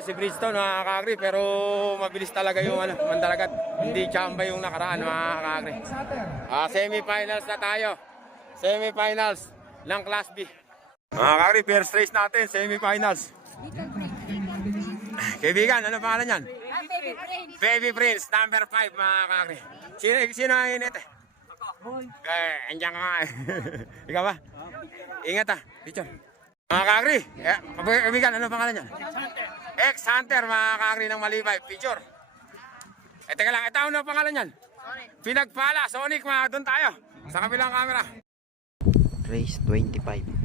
Nanalo si Bridgestone mga kakri, pero mabilis talaga yung Mandalagat. Hindi chamba yung nakaraan mga kakri. Semi-finals na tayo. Semi-finals ng Class B. Mga kakri, first race natin, semi-finals. Kaibigan, ano pangalan yan? Baby Prince. Baby Prince, number 5 mga kakri. Sino ang init eh? Andiyan ka nga eh. Ikaw ba? Ingat picture. Mga kakri, kaibigan, ano pangalan yan? Ex-Hunter, mga kakri ng Malibay, picture. Teka lang, ito ano pangalan yan? Pinagpala, Sonic, mga doon tayo. Sa kabilang camera. Race 25.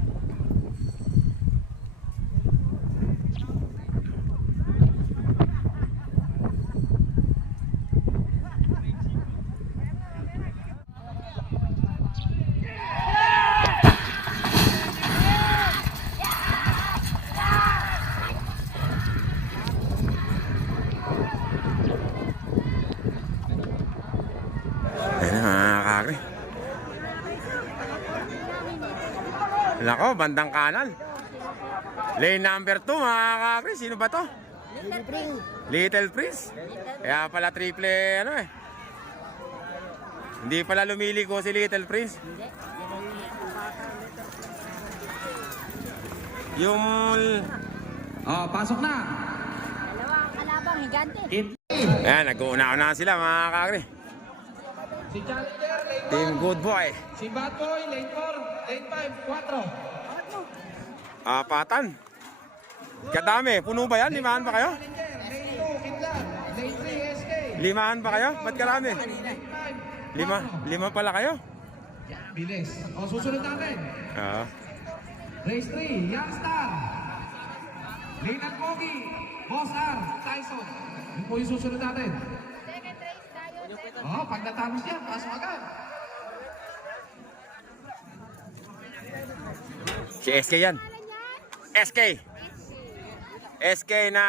Ayan mga kakri. Nako, bandang kanan. Lane number 2 mga kakri. Sino ba to? Little Prince. Little Prince. Kaya pala triple Hindi pala lumiligo si Little Prince. Yung pasok na. Dalawang kalabang higante. ayan, nag-uuna-una sila mga kakri. Si Challenger, lane Team Good Boy. 4. Si Bad Boy, lane 4. Lane 5, 4. Apatan. Kadami. Puno ba yan? Limahan pa kayo? Challenger, lane 2, Kidlat. Lane 3, SK. Limahan pa kayo? Ba't karami? Lane 5, Lima pala kayo? Bilis. Susunod natin. Oo. Race 3, Youngstar. Lane at Pogi. Boss R, Tyson. Yun po yung susunod natin. Second race tayo. Pag natapos yan, pasok agad. Si SK yan. SK. SK na...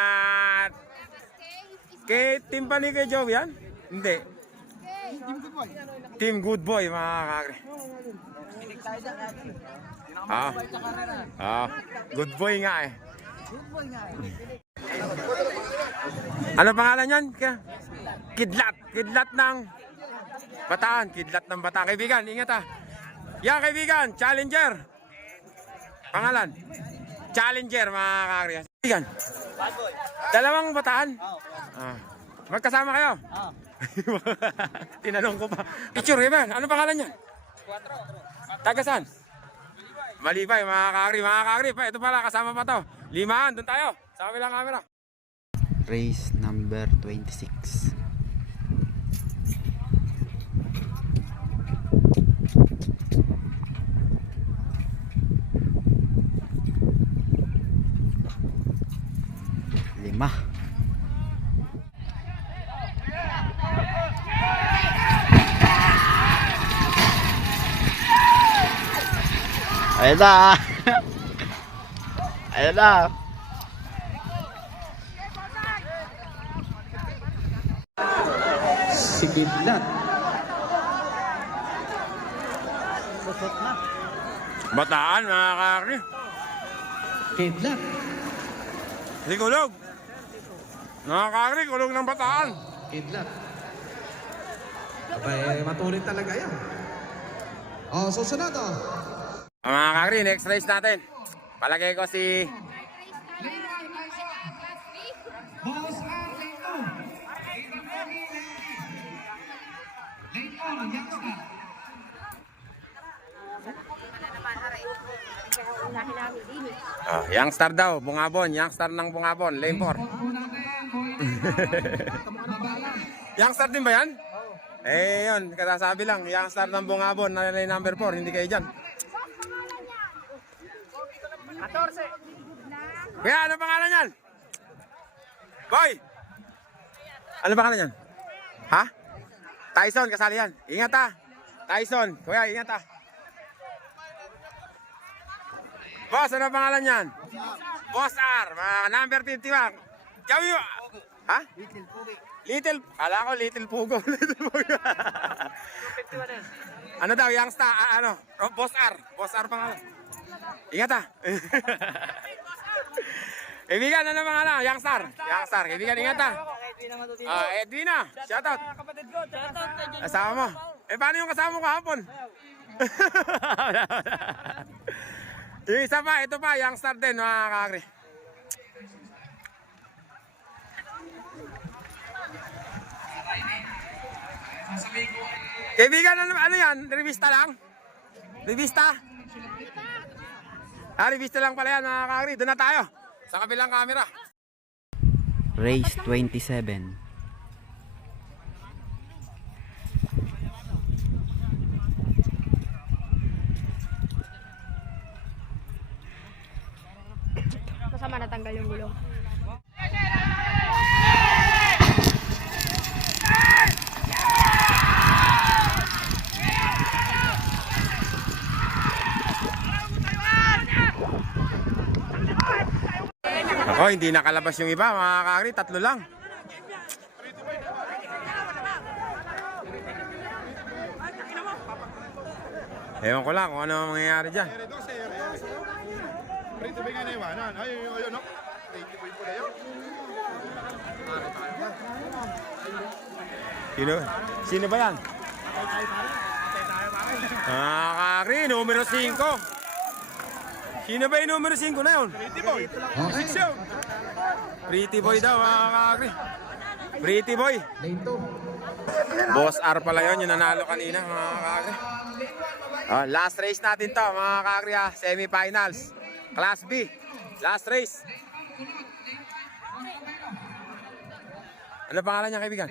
Kay team pa ni kay Joe yan? Hindi. Team Good Boy mga kakri. Good Boy nga eh. Ano pangalan yan? Kidlat. Kidlat ng Bataan. Kidlat ng Bataan. Kaibigan, ingat Yan kaibigan, Challenger. Pangalan? Challenger mga kakri. Kaibigan. Dalawang Bataan? Magkasama kayo? Tinanong ko pa. Picture, kaibigan. Ano pangalan niya? Tagasan? Malibay, mga kakri. Mga kakri pa. Ito pala, kasama pa to. Limahan, doon tayo. Sa kabilang camera. Race number 26. Lima. Ayan na. Ayan na. Si Kidlat. Bataan, mga kakri. Kidlat. Si Kulog. Mga kakri, Kulog ng Bataan. Kidlat. Abay, matuloy talaga yan. Susunod Mga kakri, next race natin. Palagay ko si... Boss R, lane 2. Lane 1, Youngstar. Youngstar daw, Bungabon. Youngstar ng Bungabon, lane 4. Youngstar din ba yan? Yun, katasabi lang. Youngstar ng Bungabon, na lane number 4. Hindi kayo dyan. 14. Kuya, ano pangalan yan? Boy! Ano pangalan yan? Ha? Tyson, kasali yan. Ingat Tyson, kuya, ingat Boss, ano pangalan yan? Boss R, number 51. Jawi, ha? Little, kala ko Little Pugo. Little Pugo. Ano daw, Youngstar, Boss R pangalan. Ingat Kaibigan, ano pangalan? Youngstar. Youngstar. Kaibigan, ingat ha. Edwina. Shoutout. Kasama mo. Paano yung kasama mo kahapon? Yung isa pa, ito pa, Youngstar din, mga kakri. Kaibigan, ano yan? Revista lang? Revista? Revista lang pala yan, mga kakri. Doon na tayo. Sa kabilang camera. Race 27. Kasama natanggal yung gulong. Ako, hindi nakalabas yung iba, mga kakri. Tatlo lang. Ewan ko lang kung ano ang mangyayari dyan. Prito ba nga na iwanan? Ayun, no? Thank you po na yun. Sino ba yan? Kakri, numero 5. Sino ba yung numero 5 na yun? Pretty boy. Pretty boy daw, mga kakri. Pretty boy. Lane 2. Boss R pala yun, yung nanalo kanina, mga kakri. Last race natin to, mga kakri, semi-finals. Class B. Last race. Ano pangalan niya, kaibigan?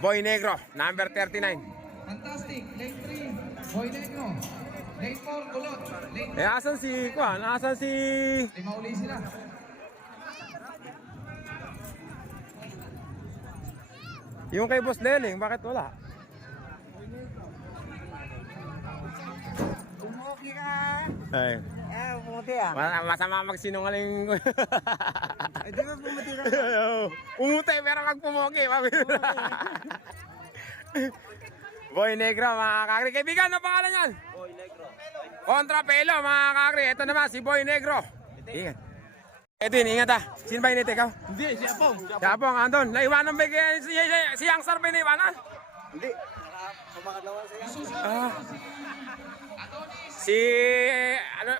Boy Negro, number 39. Fantastic. Lane 3. Boy Negro. Lane 4. Kulot. Lane Asan si Kuan? Asan si... 5 uli sila. Yung kay Boss Leling, bakit wala? Umuwi ka. Ay, Pumuti ah. masama magsinungaling. Eh, di ba pumuti ka? Umute, pero magpumogi. Boy Negro, mga kakri. Kaibigan, ano pangalan yan? Boy Negro. Kontra Pelo, mga kakri. Ito naman, si Boy Negro. Ingat. Edwin, ingat ah. Sino ba init ikaw? Hindi, si Apong. Si Apong, andun. Naiwanan ba si Youngstar ba naiwanan? Hindi. Kumakalawan sa'yo. Ah. Si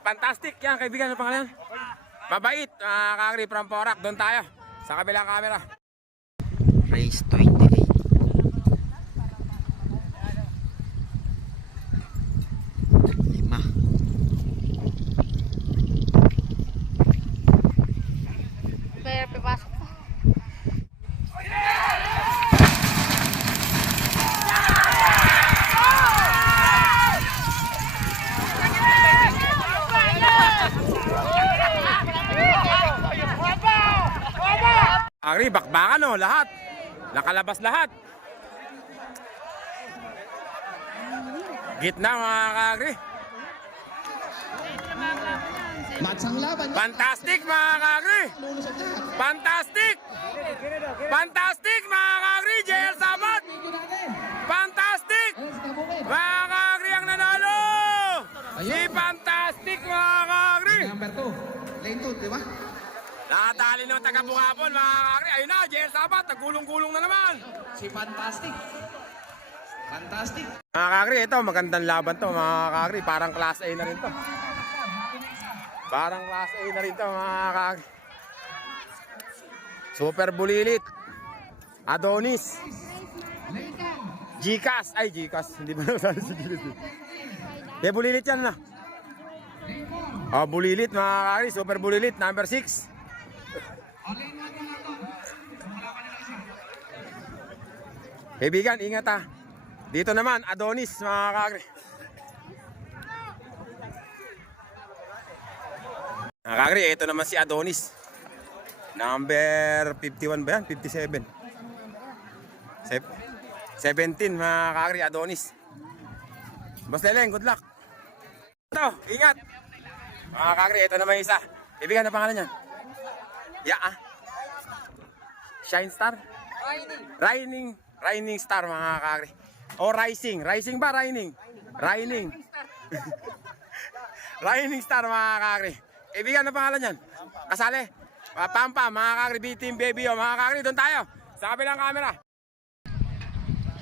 Fantastic yan, kaibigan, ano pangalan? Mabait, kakri from Porac. Doon tayo, sa kabilang camera. Race 28. Lima. Pero papasok pa. Kakri, bakbakan no, lahat. Nakalabas lahat. Gitna, mga kakri. Matsang laban. Fantastic, mga kakri. Lulusot lahat. Fantastic! Fantastic, mga kakri! JL Sabat! Tingin natin. Fantastic! Ayun, si Kabukid. Mga kakri ang nanalo! Si Fantastic, mga kakri! Number 2. Lane 2, di ba? Nakatali ng taga-Bungapon, mga kakri. Ayun na, JL Sabat, nagulong-gulong na naman. Si Fantastic. Fantastic. Mga kakri, ito, magandang laban to, mga kakri. Parang class A na rin to. Parang class A na rin to, mga kakri. Super Bulilit. Adonis. Gcash. Ay, Gcash. Hindi ba nasabi si Gcash? Kaya Bulilit yan na. Bulilit, mga kakri. Super Bulilit, number 6. Kaibigan, ingat ha. Dito naman, Adonis, mga kakri. Mga kakri, ito naman si Adonis. Number 51 ba yan? 57. 17, mga kakri, Adonis. Boss Leleng, good luck. Ito, ingat. Mga kakri, ito naman isa. Kaibigan, na pangalan niyan? Shine Star? Rising Star, mga kakri. O Rising. Rising ba? Rising. Rising Star, mga kakri. Kaibigan, na pangalan niyan? Kasali? Pampa, mga kakri, B-Team Baby, oh, mga kakri, doon tayo. Sa kabilang camera.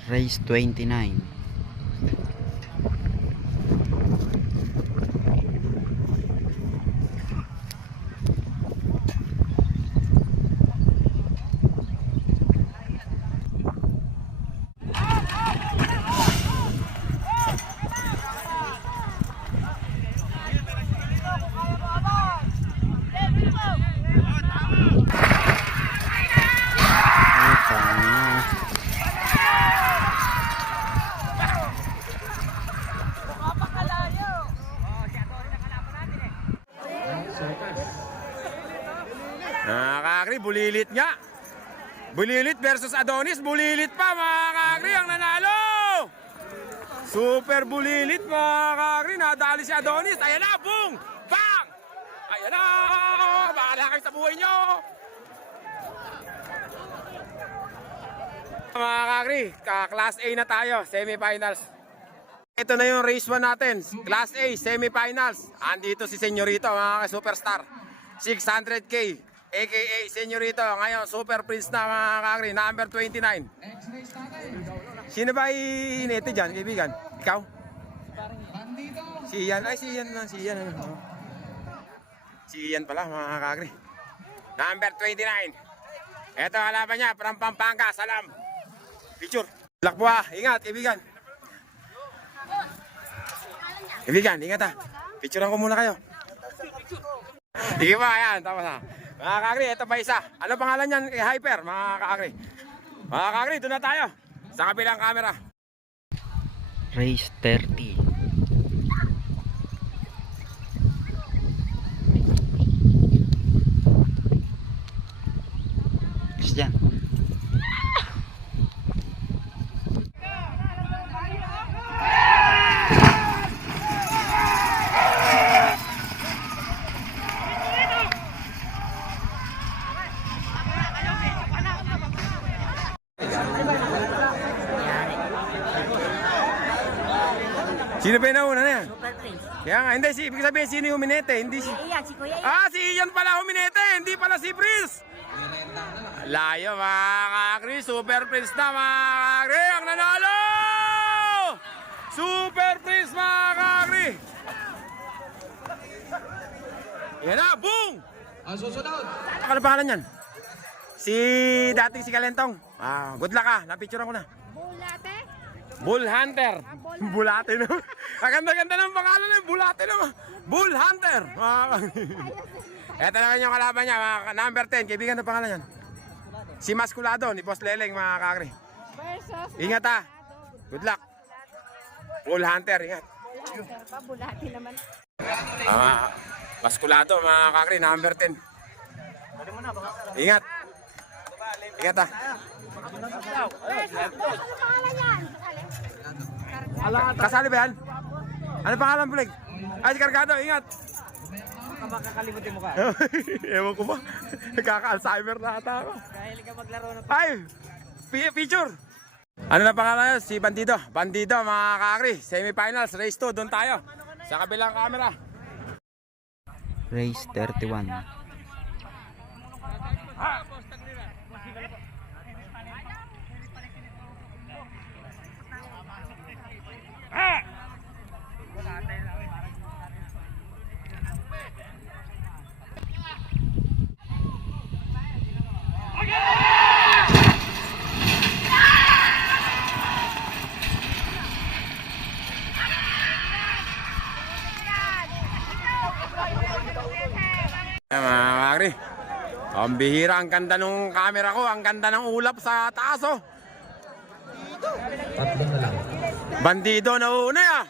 Race 29. Mga kakri, bulilit nga. Bulilit versus Adonis, bulilit pa mga kakri ang nanalo. Super bulilit mga kakri, nadali si Adonis. Ayan na, boom! Bang! Ayan na! Bahala kayo sa buhay nyo! Mga kakri, Class A na tayo, semifinals. Ito na yung race 1 natin, Class A, semifinals. Andito si Senyorito, mga superstar. 600K, aka Senyorito. Ngayon, Super Prince na mga kakri, number 29. Sino ba inete dyan, kaibigan? Ikaw? Si Ian. Ay, si Ian lang, si Ian. Si Ian pala, mga kakri. Number 29. Ito, halaban niya, from Pampanga, salam. Picture. Luck po ingat, kaibigan. Kaibigan, ingat ha. Picturean ko muna kayo. Sige pa, ayan, tapos ha. Mga kakri, ito pa isa. Ano pangalan niyan? Hyper, mga kakri. Mga kakri, doon na tayo. Sa kabilang camera. Race 30. Christian. Sino ba yung nauna na yan? Super Prince. Kaya nga, hindi, ibig sabihin sino yung huminete, hindi si... Iyan, si Kuya Iyan. Ah, si Ian pala huminete, hindi pala si Prince! Layo mga kakri, Super Prince na mga kakri, ang nanalo! Super Prince mga kakri! Yan na, boom! Ang susunod. Ano pangalan yan? Dating si Kalentong. Ah, good luck ah, napicturean ko na. Bulate? Bull Hunter. Bulate no. Ang ganda-ganda ng pangalan ng Bulate no. Bull Hunter. Ito naman yung kalaban niya, mga number 10. Kaibigan ng pangalan yan. Si Masculado ni Boss Leleng, mga kakri. Versus Ingat ha. Good luck. Bull Hunter, ingat. Bulate pa, bulate naman. Masculado, mga kakri, number 10. Ingat. Ingat ha. Ano pangalan yan? Kasali ba yan? Ano pangalan, Bulig? Ay, si Cargado, ingat. Makakalimutin mo ka. Ewan ko ba? Nagkaka-Alzheimer na ata ako. Kahilig ka maglaro na. Ay! Picture! Ano na pangalan? Si Bandido. Bandido, mga kakri. Semifinals, race 2. Doon tayo. Sa kabilang camera. Race 31. Mga kakri. Ang bihira, ang ganda ng camera ko. Ang ganda ng ulap sa taas oh. Tatlo na lang. Bandido na una ah.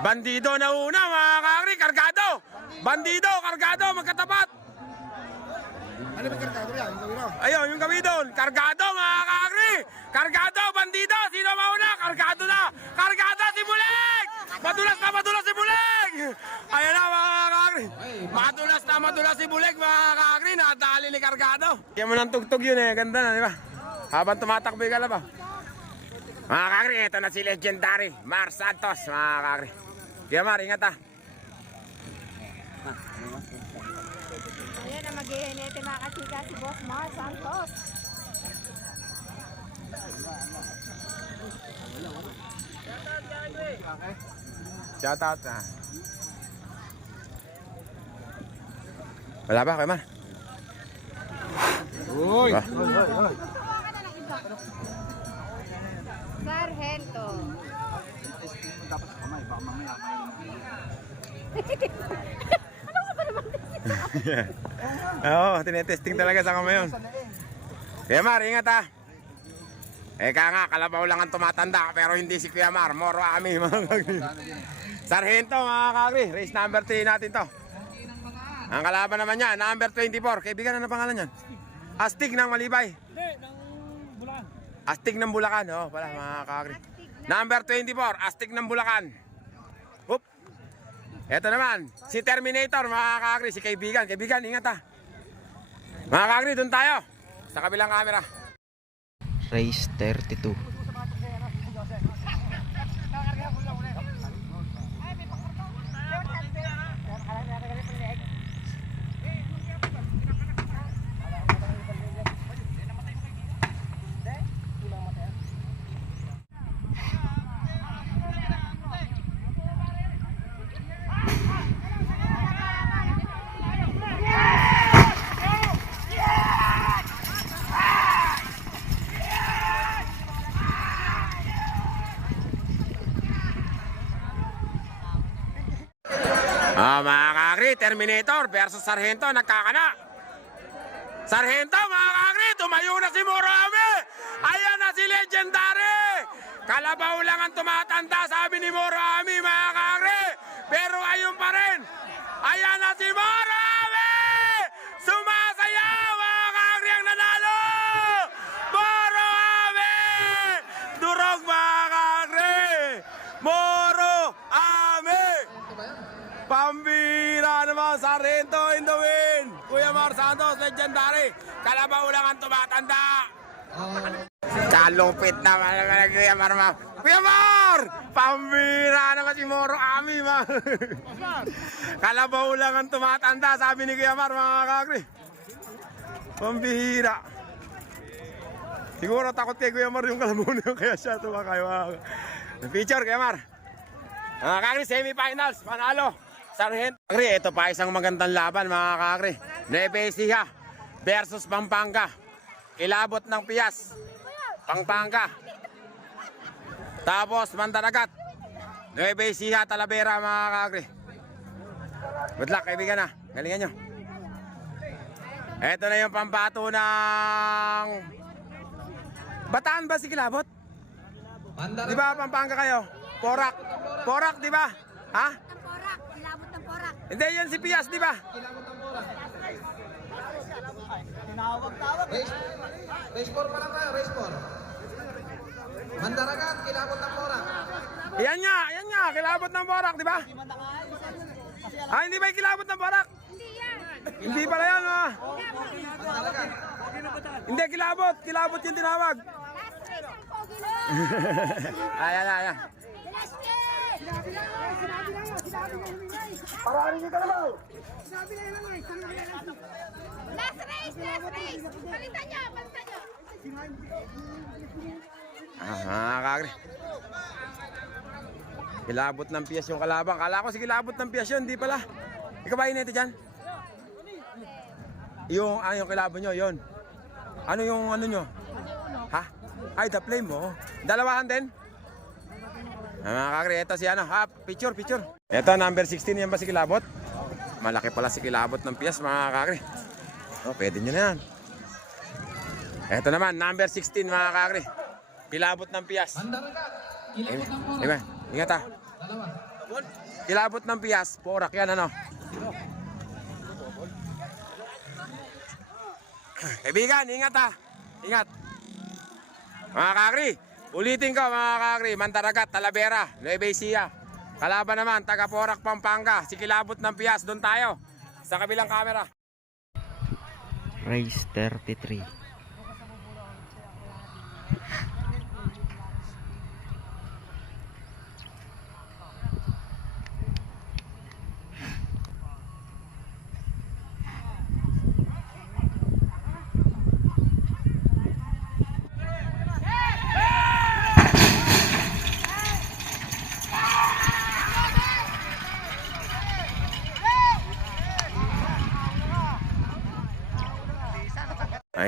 Bandido na una, mga kakri. Cargado. Bandido, Cargado, magkatapat. Ano ba karkado yan? Yung gawin Ayun, yung kami doon. Cargado, mga kakri. Cargado, bandido. Sino mauna? Cargado na. Cargado si Buleg. Madulas si Buleg. Ayan na, mga kakri. Madulas si Buleg, mga kakri. Nadali ni Cargado. Kaya mo ng tugtog yun eh. Ganda na, di ba? Habang tumatakbo yung kalabaw. Mga kakri, ito na si Legendary Mar Santos, mga kakri. Kaya Mar, ingat ah. Nag-iinete mga kasika si Boss Mar Santos. Shout out na. Wala ba, Kuya Mar? Uy! Ba? Sargento. Oo, tinetesting talaga sa kamay yun. Kuya Mar, ingat ha. Eka nga, kalabaw lang ang tumatanda, pero hindi si Kuya Mar. Moro Ami, mga kagri. Sargento, mga kagri. Race number 3 natin to. Ang kalaban naman niya, number 24. Kaibigan, ano pangalan yan? Astig ng Malibay. Hindi, ng Bulacan. Astig ng Bulacan, oh, pala mga kagri. Number 24, Astig ng Bulacan. Oop. Ito naman, si Terminator, mga kagri, si kaibigan. Kaibigan, ingat ha. Mga kagri, dun tayo. Sa kabilang camera. Race 32. Mga kagri, Terminator versus Sargento, nagkakana. Sargento, mga kagri, tumayo na si Moroame. Ayan na si Legendary. Kalabaw lang ang tumatanda, sabi ni Moroame, mga kagri. Pero ayun pa rin. Ayan na si Moroame. Sumasayaw, mga kagri, ang nanalo. Moroame. Durog, mga kagri. Moroame. Pambira naman, Sargento in the win. Kuya Mar Santos, Legendary. Kalabaw lang ang tumatanda. Kalupit naman naman Kuya Mar. Kuya Mar! Pambira naman si Moro Ami, ma. Kalabaw lang ang tumatanda, sabi ni Kuya Mar, mga kagri. Pambira. Siguro takot kay Kuya Mar yung kalabaw niyo, kaya siya tumakayo. Picture, Kuya Mar. Mga kagri, semifinals, panalo. Sargento. Ito pa isang magandang laban, mga kakri. Nueva Ecija versus Pampanga. Kilabot ng Pias. Pampanga. Tapos Mandaragat. Nueva Ecija, Talavera, mga kakri. Good luck, kaibigan na. Galingan nyo. Ito na yung pambato ng... Bataan ba si Kilabot? Di ba Pampanga kayo? Porak. Porak, di ba? Ha? Porak, kilabot ng porak. Hindi, yan si Pias, di ba? Race 4 pa lang tayo, race 4. Mandaragat, kilabot ng Porak. Yan nga, kilabot ng Porak, di ba? Ah, hindi ba yung kilabot ng Porak? Hindi yan. Hindi pala yan, ha? Mandaragat. Hindi, kilabot yung tinawag. Last race ang pogi lang. Ayan. Last race! Sinabi lang yun. Paraan niyo kalabaw! Last race! Palitan nyo! Mga kakri. Kilabot ng Pias yung kalabang. Kala ko si kilabot ng Pias yun, hindi pala. Ikaw ba inete dyan? Yung kilabot nyo, yun. Ano yung ano nyo? Ha? Ay, the flame mo. Dalawahan din? Mga kakri, ito si ano. Ha, picture. Ito, number 16, yan ba si kilabot? Malaki pala si kilabot ng Pias, mga kakri. Oh, pwede nyo na yan. Ito naman, number 16, mga kakri. Kilabot ng Pias. Mandaragat, kilabot ng Porak. Diba? Ingat ha. Dalawa. Kilabot ng Pias, Porak yan ano. Kaibigan, ingat ha. Ingat. Mga kakri, ulitin ko mga kakri. Mandaragat, Talavera, Nueva Ecija. Kalaban naman, taga Porak, Pampanga. Si Kilabot ng Pias, doon tayo. Sa kabilang camera. Race 33.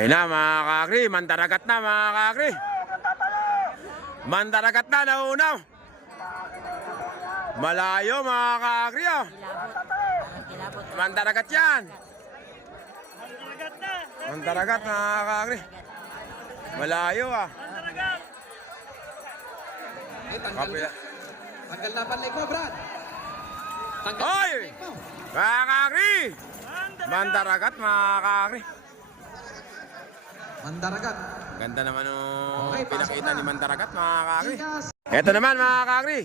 Ayun na mga kakri, mandaragat na mga kakri. Mandaragat na, naunaw. Malayo mga kakri oh. Mandaragat yan. Mandaragat mga kakri. Malayo ah. Kapila. Tanggal na panlay ko, Brad. Tanggal Hoy! mo. Mga kakri! Mandaragat mga kakri. Mandaragat. Ganda naman yung Okay, pasok pinakita na. ni Mandaragat mga kakri. Gigas. Ito naman mga kakri.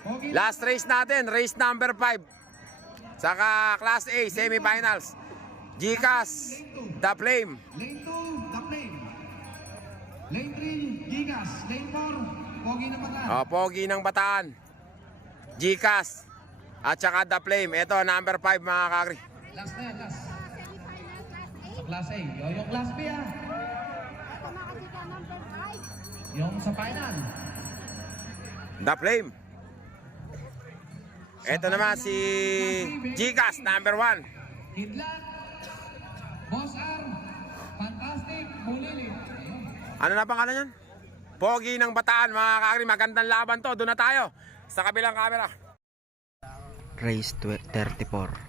Pogi. Last race natin, race number 5. Saka Class A, semifinals. GCAS, The Flame. Lane 2, The Flame. Lane 3, Gigas. Lane 4, Pogi na Bataan. Pogi ng Bataan. GCAS. At saka The Flame. Ito, number 5 mga kakri. Last na yan, last. Sa Class A. Yung Class B ah. Ito mga kasika number 5. Yung sa final. The Flame. Ito naman si GCAS, number 1. Kidlat. Boss R. Fantastic. Bulilit. Ano na pangalan yan? Pogi ng Bataan mga kakri. Magandang laban to. Doon na tayo. Sa kabilang camera. Race 34.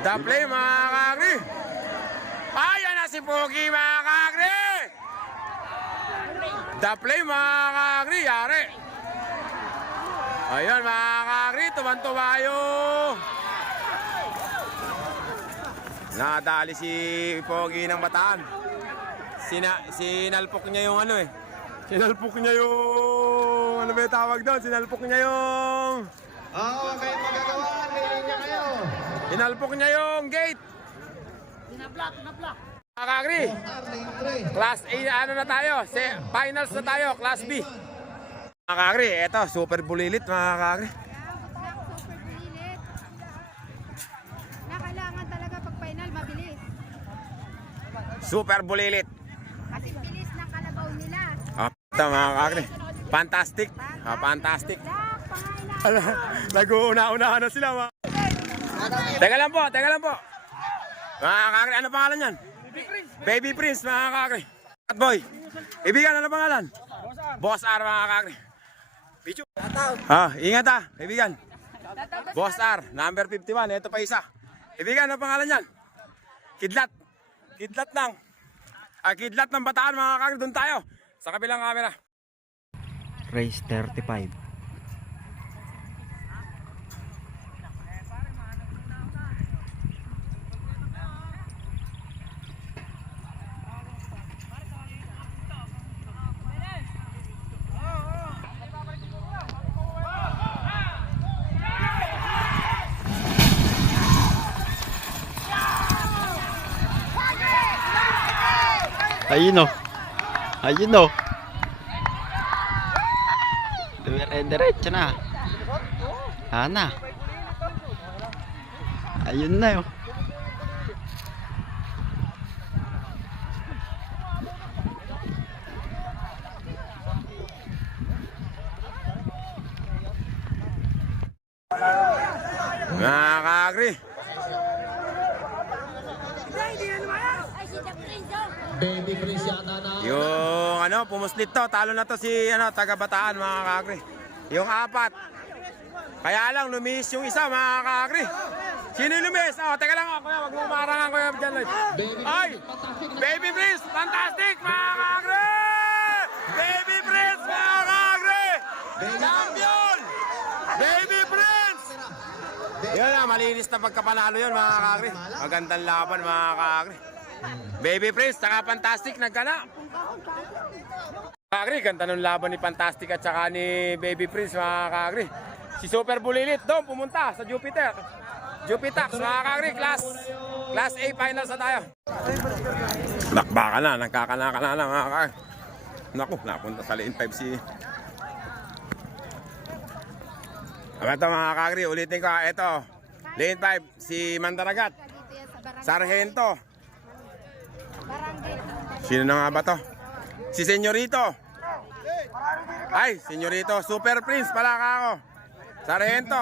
The Flame mga kakri. Ayan na si Pogi mga kakri. The Flame mga kakri. Yari. Ayun mga kakri. Tuman-tuwa yung nadali si Pogi ng Bataan. Sinalpok niya yung ano eh. Sinalpok niya yung ano ba yung tawag doon? Sinalpok niya yung Huwag kayong magagawa. May linya kayo. Inalpok niya yung gate. Mga kakri, Class A ano na tayo? Finals na tayo, Class B. Mga kakri, eto, super bulilit mga kakri. Super bulilit. Na kailangan talaga pag final mabilis. Super bulilit. Kasi bilis ng kalabaw nila. Ito mga kakri, fantastic. Fantastic. Black, pangalan. Nag-uuna-unahan na sila mga. Teka lang po. Mga kakri, ano pangalan yan? Baby Prince mga kakri. At boy, ibigan ano pangalan? Boss R mga kakri. Pichu. Ingat ibigan. Boss R, number 51, ito pa isa. Ibigan ano pangalan yan? Kidlat. Kidlat ng Bataan mga kakri, doon tayo. Sa kabilang camera. Race 35. Ayun o. Ayun o. Dire-diretso na. Ana. Ayun na yun. Mga kakri. Ay, si The Prince, oh. Baby Chris yata na. Yung ano, pumuslit to. Talo na to si taga Bataan mga kakri. Yung 4. Kaya lang lumis yung isa mga kakri. Sino yung lumis? Teka lang kuya, wag mo marangan kuya dyan. Ay! Baby Prince! Fantastic mga kakri! Baby Prince mga kakri! Champion! Baby Prince! Yun na, malinis na pagkapanalo yun mga kakri. Magandang laban mga kakri. Baby Prince, saka Fantastic, nagkana. Kakri, ganda ng laban ni Fantastic at saka ni Baby Prince mga kakri. Si Super Bulilit doon pumunta sa Jupiter. Jupiter, mga kakri, class Class A finals na tayo. Nakbaka na, nagkakanaka na mga kakri. Naku, napunta sa lane 5 si... Ito mga kakri, ulitin ko. Ito, lane 5, si Mandaragat. Dito yan sa barangay. Sargento. Barangay. Sino na nga ba to? Si Senyorito. Ay, Senyorito. Super Prince pala ka ako. Sargento.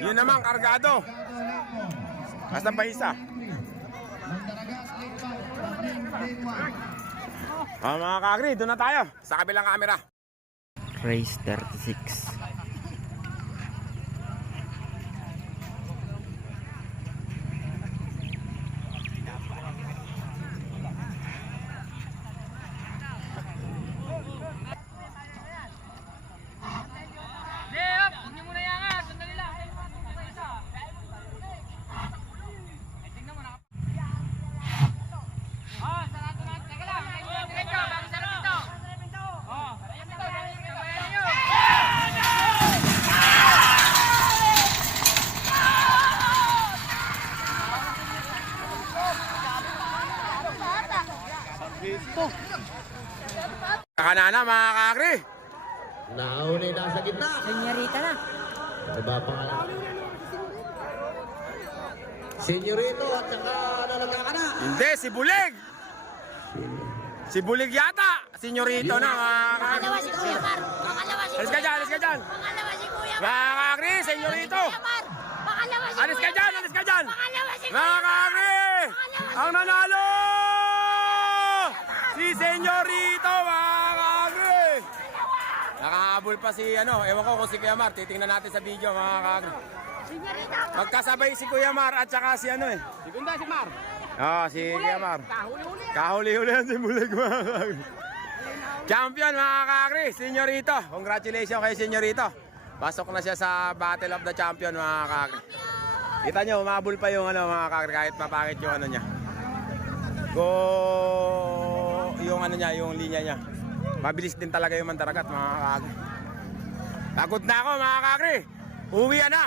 Yun naman, kargado. Basta pa isa. Mga kakri, doon na tayo. Sa kabilang camera. Race 36. Kanana mga kakri. Nauna na sa gitna. Senyorita na. Ano ba pangalan? Senyorito at saka nalagkakana. Hindi, si Bulig. Si Bulig yata. Senyorito na mga kakri. Pangalawa si Kuya Mar. Pangalawa si Alis ka dyan, alis ka dyan. Pangalawa si Kuya Mar. Mga kakri, senyorito. Kuya Mar. Pangalawa si Alis ka dyan, alis ka dyan. Pangalawa si Mga kakri, ang nanalo! Si senyorito, mga kakri. Nakahabol pa si ewan ko kung si Kuya Mar. Titingnan natin sa video mga kakri. Senyorita. Magkasabay si Kuya Mar at saka si Segunda si Mar. si Kuya Mar. Kahuli-huli. Kahuli-huli yan si Bulig mga kakri. Champion mga kakri, senyorito. Congratulations kay senyorito. Pasok na siya sa Battle of the Champion mga kakri. Kita nyo, umabol pa yung mga kakri kahit mapakit yung niya. Yung niya, yung linya niya. Mabilis din talaga yung Mandaragat mga kakri. Pagod na ako mga kakri. Uwi na.